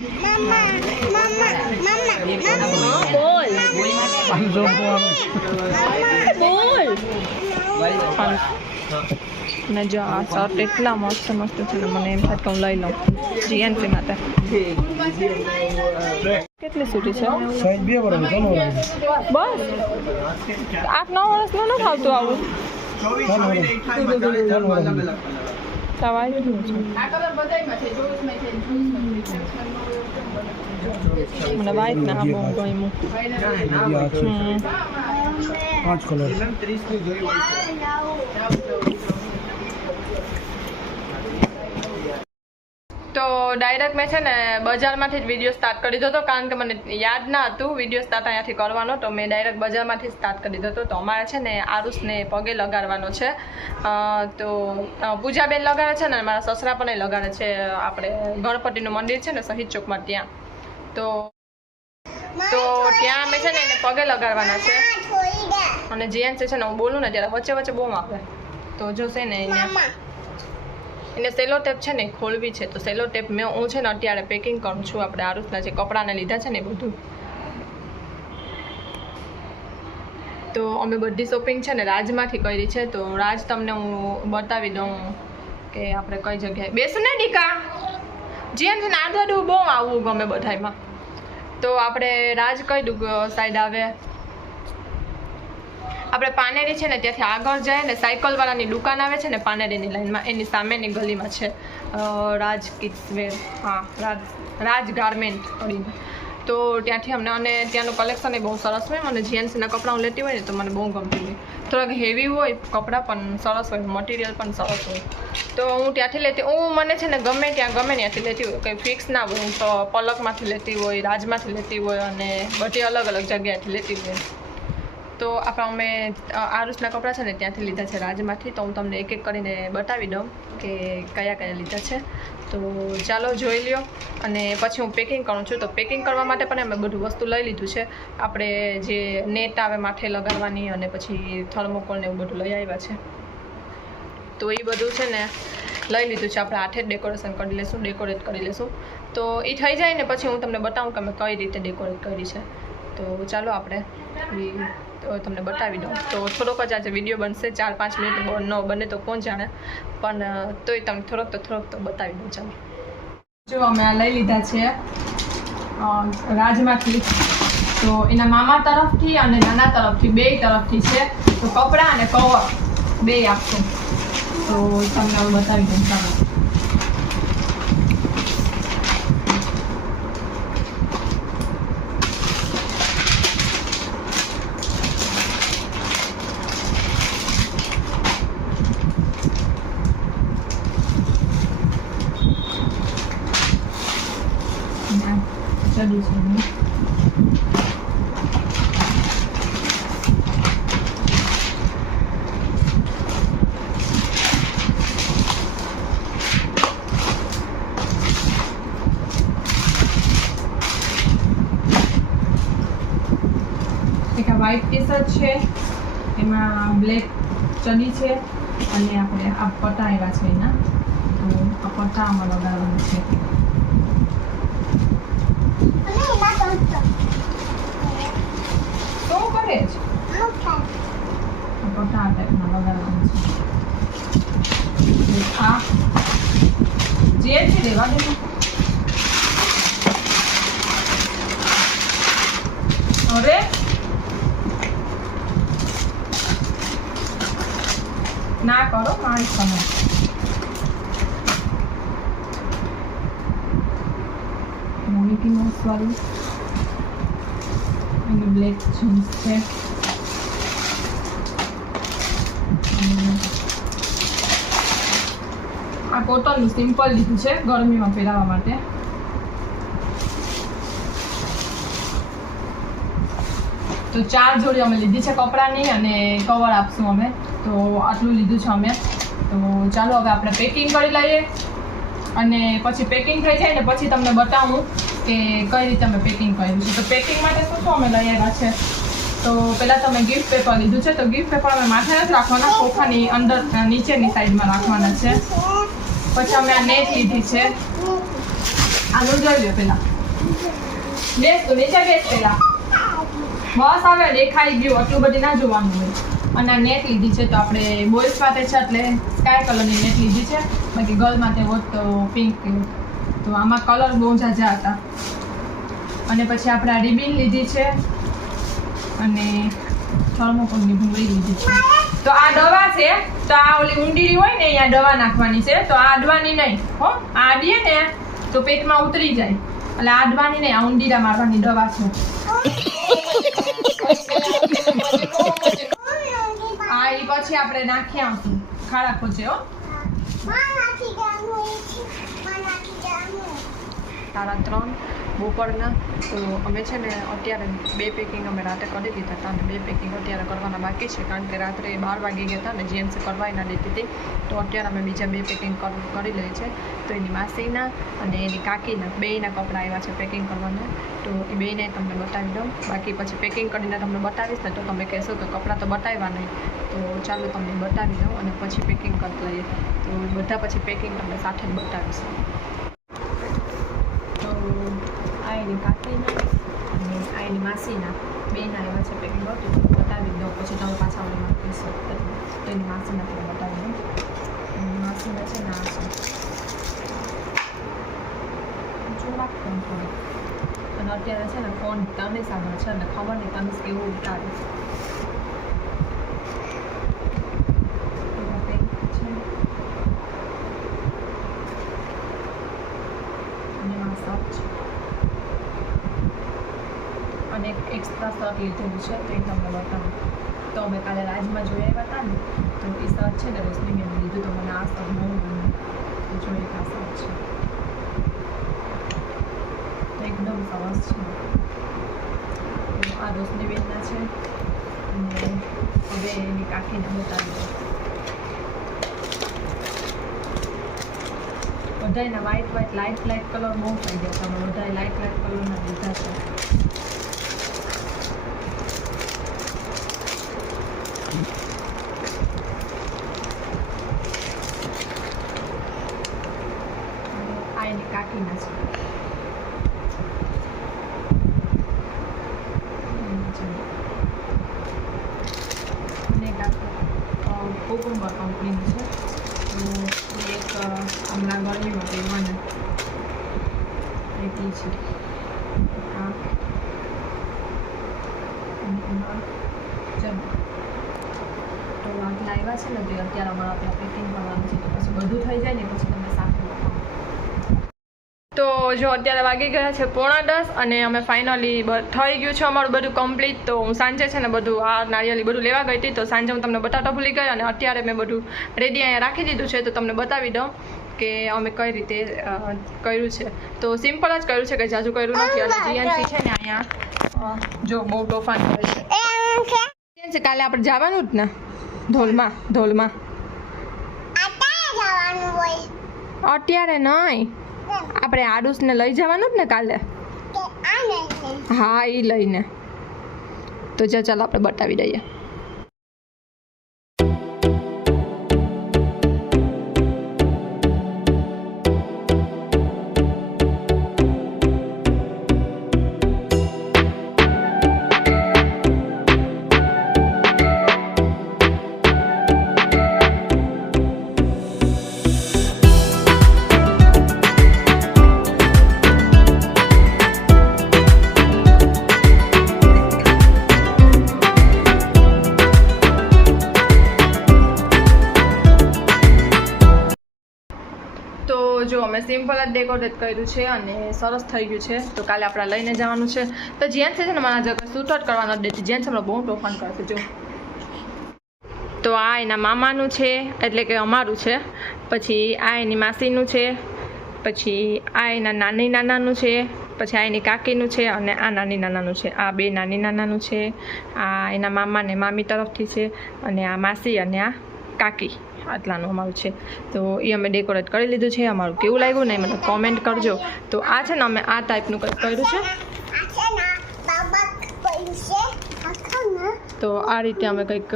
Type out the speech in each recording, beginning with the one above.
ને જો આ શર્ટ એટલા મસ્ત મસ્ત છે ને મને એમ થાય કે હું લઈ લઉં જીએનસી માટે. કેટલી સૂટી છે? સાઈઝ 2 બરાબર છે. બસ 8-9 વર્ષનું ન ખાવતું આવું સવાય મને વાઈટ ના બહુ ગમ્યું. 5 કલર. તો ડાયરેક્ટ મેં છે ને બજારમાંથી જ વિડીયો સ્ટાર્ટ કરી દીધો હતો, કારણ કે મને યાદ ના હતું વિડીયો સ્ટાર્ટ અહીંયાથી કરવાનો. તો મેં ડાયરેક્ટ બજારમાંથી સ્ટાર્ટ કરી દીધો હતો. તો અમારે છે ને આરુષને પગે લગાડવાનો છે. તો પૂજાબેન લગાડે છે ને મારા સસરા પણ લગાડે છે. આપણે ગણપતિનું મંદિર છે ને શહીદ ચોકમાં ત્યાં. તો ત્યાં અમે છે ને એને પગે લગાડવાના છે. અને જીએનસી છે ને હું બોલું ને ત્યારે વચ્ચે વચ્ચે બહુ આવે. તો જો છે ને એને સેલો ટેપ છે ને ખોલવી છે. તો સેલો ટેપ હું છે ને અત્યારે પેકિંગ કરું છું. આપણે આરુષના જે કપડાને લીધા છે ને બધું. તો અમે બધી શોપિંગ છે ને રાજમાંથી કરી છે. તો રાજ તમને હું બતાવી દઉં કે આપણે કઈ જગ્યાએ બેસું ને ડીકા. જેમ છે ને આદું બહુ આવવું ગમે બધામાં. તો આપણે રાજ કઈ સાઈડ આવે? આપણે પાનેરી છે ને ત્યાંથી આગળ જાય ને સાયકલવાળાની દુકાન આવે છે ને પાનેરીની લાઈનમાં, એની સામેની ગલીમાં છે રાજ કિડ્સવેર. હા, રાજ ગાર્મેન્ટ કરીને. તો ત્યાંથી અમને, અને ત્યાંનું કલેક્શન એ બહુ સરસ હોય. મને જીએનસીના કપડાં હું લેતી હોય ને તો મને બહુ ગમતી હોય. થોડાક હેવી હોય કપડાં પણ સરસ હોય, મટીરિયલ પણ સરસ હોય. તો હું ત્યાંથી લેતી. મને છે ને ગમે ત્યાંથી લેતી હોય, કંઈ ફિક્સ ના હોય. હું તો પલકમાંથી લેતી હોય, રાજમાંથી લેતી હોય અને બધી અલગ અલગ જગ્યાએથી લેતી હોય. તો આપણે અમે આરુષના કપડાં છે ને ત્યાંથી લીધા છે રાજમાંથી. તો હું તમને એક એક કરીને બતાવી દઉં કે કયા કયા લીધા છે. તો ચાલો જોઈ લ્યો. અને પછી હું પેકિંગ કરું છું. તો પેકિંગ કરવા માટે પણ અમે બધું વસ્તુ લઈ લીધું છે. આપણે જે નેટ આવે માથે લગાડવાની અને પછી થર્મોકોલ ને એવું બધું લઈ આવ્યા છે. તો એ બધું છે ને લઈ લીધું છે. આપણે હાથે જ ડેકોરેટ કરી લેશું. તો એ થઈ જાય ને પછી હું તમને બતાવું કે અમે કઈ રીતે ડેકોરેટ કરી છે. તો ચાલો આપણે તમને બતાવી દઉં. તો થોડોક જ આજે વિડીયો બનશે, 4-5 મિનિટ ન બને તો કોણ જાણે, પણ તોય તમને થોડોક તો બતાવી દઉં. ચાલો જો અમે આ લઈ લીધા છે રાજમાંથી. તો એના મામા તરફથી અને નાના તરફથી, બે તરફથી છે. તો કપડાં અને કવર બે આપશું. તો તમને હવે બતાવી દઉં. ચાલો ચડી છે. એક આ વ્હાઈટ ટી શર્ટ છે, એમાં બ્લેક ચડી છે અને આપણે આ પટ્ટા આવ્યા છે એના. તો આ પટ્ટા આમાં લગાવવાનું છે. શું કરે છે? પટ્ટા આ ટાઈપના લગાવવાનું છે. આ જે છે દેવા દે. હવે ના કરો મારી સમજ. મિકી માઉસ વાળું અને બ્લેક જીન્સ છે. આ કોટનનું સિમ્પલ લીધું છે ગરમીમાં પહેરાવા માટે. તો 4 જોડી અમે લીધી છે કપડાની અને કવર આપશું અમે. તો આટલું લીધું છે અમે. તો ચાલો હવે આપણે પેકિંગ કરી લઈએ અને પછી પેકિંગ થઈ જાય ને પછી તમને બતાવું કે કઈ રીતે અમે પેકિંગ કર્યું છે. તો પેકિંગ માટે શું અમે લઈ આવ્યા છે? તો પહેલાં તમે ગિફ્ટ પેપર લીધું છે. તો ગિફ્ટ પેપર અમે માથે નથી રાખવાના, સોફાની અંદર નીચેની સાઈડમાં રાખવાના છે. પછી અમે આ નેટ લીધી છે. આનું જોઈ લો પહેલાં. બેસ તો નીચે બેસ પેલા બસ હવે દેખાઈ ગયું આટલું બધી ના જોવાનું હોય અને નેટ લીધી છે તો આપણે બોયઝ માટે છે એટલે સ્કાય કલરની નેટ લીધી છે બાકી ગર્લ માટે હોત તો પિંક તો આમાં કલર બહુ ઝાઝા હતા અને પછી આપણે આ રિબિન લીધી છે અને થર્મોકોલની ભૂંગળી લીધી છે તો આ દવા છે તો આ ઓલી ઊંડીરી હોય ને અહીંયા દવા નાખવાની છે તો આ અડવાની નહીં હો આ આડીએ ને તો પેટમાં ઉતરી જાય એટલે આડવાની નહીં આ ઊંડીરા મારવાની દવા છે આ એ પછી આપણે નાખી આવશું ખાડા ખોજે હો તારા 3 બપોરના તો અમે છે ને અત્યારે 2 પેકિંગ અમે રાતે કરી દીધા હતા અને 2 પેકિંગ અત્યારે કરવાના બાકી છે કારણ કે રાત્રે 12 વાગી ગયા હતા અને જીએમસી કરવાય ના દેતી હતી તો અત્યારે અમે બીજા 2 પેકિંગ કરી લઈએ છે તો એની માસીના અને એની કાકીના બેયના કપડાં આવ્યા છે પેકિંગ કરવાના તો એ બેયને તમને બતાવી દઉં બાકી પછી પેકિંગ કરીને તમને બતાવીશ ને તો તમે કહેશો કે કપડાં તો બતાવ્યા નહીં તો ચાલો તમને બતાવી દઉં અને પછી પેકિંગ કરી લઈએ તો બધા પછી પેકિંગ તમને સાથે જ બતાવીશ આ એની કાકીના અને આ એની માસીના બેના એવા છે પેકિંગ હતું બતાવી દઉં પછી તમે પાછા ઓલીમાં કહેશો તો એની માસીના પણ બતાવી દઉં એની માસીના છે ને આ છે જો વાત કરું થોડું અને અત્યારે છે ને ફોન તમે સાંભળે છે અને ખબર નહીં તમે કેવું ઉતારે અને એક એક્સ્ટ્રા શર્ટ લીધેલું છે તો એ તમને બતાવું તો અમે કાલે રાજમાં જોઈ આવ્યા હતા ને તો એ શર્ટ છે ને રોશની મેં લીધું તો મને આ શર્ટ બહુ ગમ્યું તો જોઈએ આ શર્ટ છે તો એકદમ સરસ છે તો આ રોશની બેનના છે અને હવે એની કાકીને બતાવી દઉં બધાના વ્હાઈટ લાઇટ કલર બહુ થઈ ગયા છે અમે બધાએ લાઇટ કલરના લીધા છે આ એની કાકીના છે અને કોકુંબર કંપનીનું છે તો એક હમણાં ગરમીમાં પહેરવાના એટલી છે આ ચાલો તો આટલા આવ્યા છે ને તો અત્યારે અમારે આપણે પેકિંગ કરવાનું છે તો પછી બધું થઈ જાય ને પછી તમે સાથે તો જો અત્યારે વાગી ગયા છે 9:30 અને અમે ફાઇનલી થઈ ગયું છે અમારું બધું કમ્પ્લીટ તો હું સાંજે છે ને બધું આ નારિયેળી બધું લેવા ગઈ હતી તો સાંજે હું તમને બતાવતા ભૂલી ગઈ અને અત્યારે મેં બધું રેડી અહીંયા રાખી દીધું છે તો તમને બતાવી દઉં કે અમે કઈ રીતે કર્યું છે તો સિમ્પલ જ કર્યું છે કે જાજુ કર્યું નથી અને જીએનસી છે ને અહીંયા જો બહુ તોફાન કરે છે કાલે આપણે જવાનું જ ને ધોલમાં અત્યારે નહીં આપણે આડુસને લઈ જવાનું જ ને કાલે હા એ લઈને તો ચાલો આપણે બતાવી દઈએ જો અમે સિમ્પલ જ ડેકોરેટ કર્યું છે અને સરસ થઈ ગયું છે તો કાલે આપણે લઈને જવાનું છે તો જેન્ટ્સ છે ને મારા જગ્યાએ શૂટ આઉટ કરવાનો જ દેતી જેન્ટ્સ હમણાં બહુ તોફાન કરે છે જો તો આ એના મામાનું છે એટલે કે અમારું છે પછી આ એની માસીનું છે પછી આ એના નાની નાનાનું છે પછી આ એની કાકીનું છે અને આ નાની નાનાનું છે આ બે નાની નાનાનું છે આ એના મામા ને મામી તરફથી છે અને આ માસી અને આ કાકી આટલાનું અમારું છે તો એ અમે ડેકોરેટ કરી લીધું છે અમારું કેવું લાગ્યું ને મને કોમેન્ટ કરજો તો આ છે ને અમે આ ટાઈપનું કંઈક કર્યું છે તો આ રીતે અમે કંઈક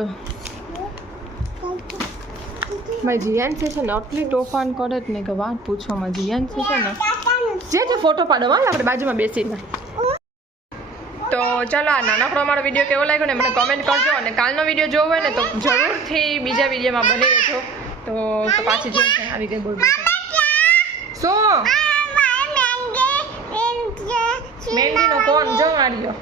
મારી જીયાન છે ને આટલી તોફાન કરે જ ને કે વાત પૂછવામાં જીયાન છે ને જે ફોટો પાડવા આપણે બાજુમાં બેસીને. તો ચાલો આ નાનકડો અમારો વિડીયો કેવો લાગ્યો ને મને કોમેન્ટ કરજો અને કાલનો વિડીયો જોવો હોય ને તો જરૂરથી બીજા વિડીયોમાં બની રહેજો. તો પાછી જોઈ છે આવી ગઈ બોલ શું મહેંદીનો કોણ જો માર્યો.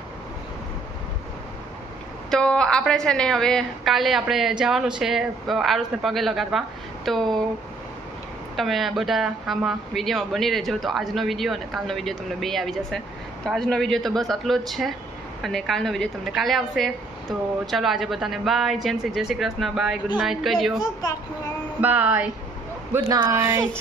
તો આપણે છે ને હવે કાલે આપણે જવાનું છે આરુષને પગે લગાડવા. તો તમે બધા આમાં વિડીયોમાં બની રહેજો. તો આજનો વિડીયો અને કાલનો વિડીયો તમને બે આવી જશે. તો આજનો વિડીયો તો બસ આટલો જ છે અને કાલનો વિડીયો તમને કાલે આવશે. તો ચાલો આજે બધાને બાય. જય Shri Krishna. Bye. Good night કહી દો. બાય. Good night.